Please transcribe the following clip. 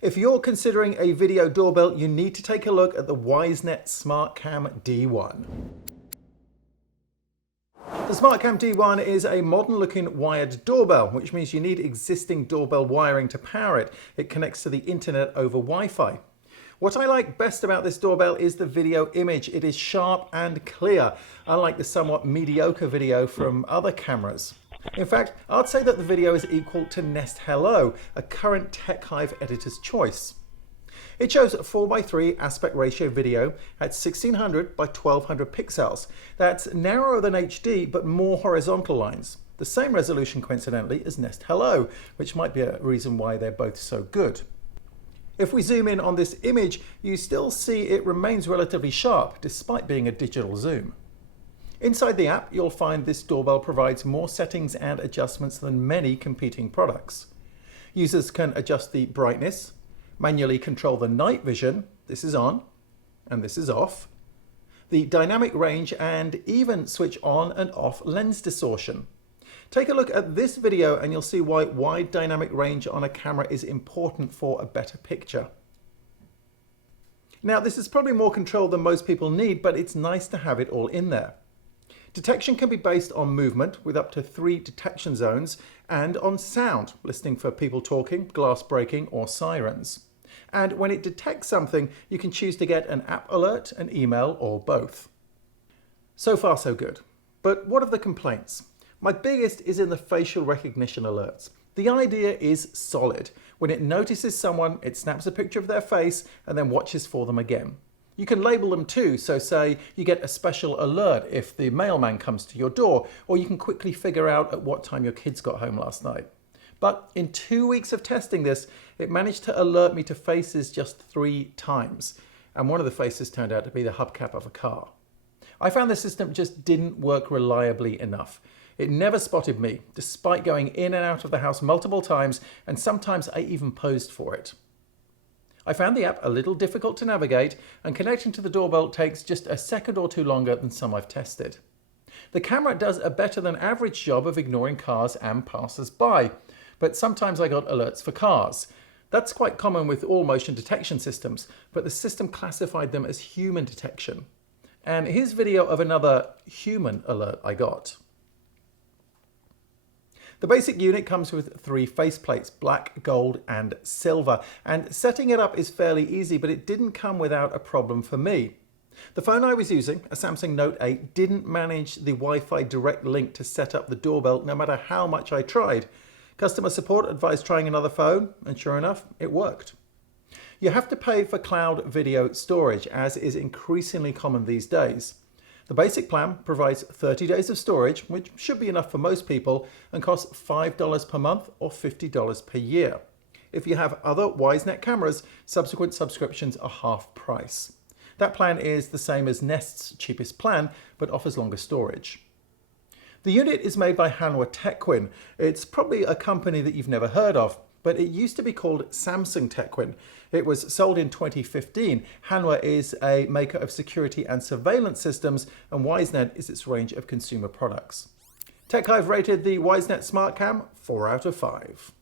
If you're considering a video doorbell, you need to take a look at the Wisenet SmartCam D1. The SmartCam D1 is a modern-looking wired doorbell, which means you need existing doorbell wiring to power it. It connects to the internet over Wi-Fi. What I like best about this doorbell is the video image. It is sharp and clear, unlike the somewhat mediocre video from other cameras. In fact, I'd say that the video is equal to Nest Hello, a current TechHive editor's choice. It shows 4:3 aspect ratio video at 1600 by 1200 pixels. That's narrower than HD, but more horizontal lines. The same resolution, coincidentally, as Nest Hello, which might be a reason why they're both so good. If we zoom in on this image, you still see it remains relatively sharp, despite being a digital zoom. Inside the app, you'll find this doorbell provides more settings and adjustments than many competing products. Users can adjust the brightness, manually control the night vision, this is on, and this is off, the dynamic range, and even switch on and off lens distortion. Take a look at this video and you'll see why wide dynamic range on a camera is important for a better picture. Now, this is probably more control than most people need, but it's nice to have it all in there. Detection can be based on movement with up to 3 detection zones and on sound, listening for people talking, glass breaking, or sirens. And when it detects something, you can choose to get an app alert, an email, or both. So far, so good. But what of the complaints? My biggest is in the facial recognition alerts. The idea is solid. When it notices someone, it snaps a picture of their face and then watches for them again. You can label them too, so say you get a special alert if the mailman comes to your door, or you can quickly figure out at what time your kids got home last night. But in 2 weeks of testing this, it managed to alert me to faces just 3 times, and one of the faces turned out to be the hubcap of a car. I found the system just didn't work reliably enough. It never spotted me, despite going in and out of the house multiple times, and sometimes I even posed for it. I found the app a little difficult to navigate, and connecting to the doorbell takes just a second or two longer than some I've tested. The camera does a better than average job of ignoring cars and passers-by, but sometimes I got alerts for cars. That's quite common with all motion detection systems, but the system classified them as human detection. And here's video of another human alert I got. The basic unit comes with 3 faceplates, black, gold, and silver, and setting it up is fairly easy, but it didn't come without a problem for me. The phone I was using, a Samsung Note 8, didn't manage the Wi-Fi direct link to set up the doorbell no matter how much I tried. Customer support advised trying another phone, and sure enough, it worked. You have to pay for cloud video storage, as is increasingly common these days. The basic plan provides 30 days of storage, which should be enough for most people, and costs $5 per month or $50 per year. If you have other Wisenet cameras, subsequent subscriptions are half price. That plan is the same as Nest's cheapest plan, but offers longer storage. The unit is made by Hanwha Techwin. It's probably a company that you've never heard of, but it used to be called Samsung Techwin. It was sold in 2015. Hanwha is a maker of security and surveillance systems, and Wisenet is its range of consumer products. TechHive rated the Wisenet SmartCam 4 out of 5.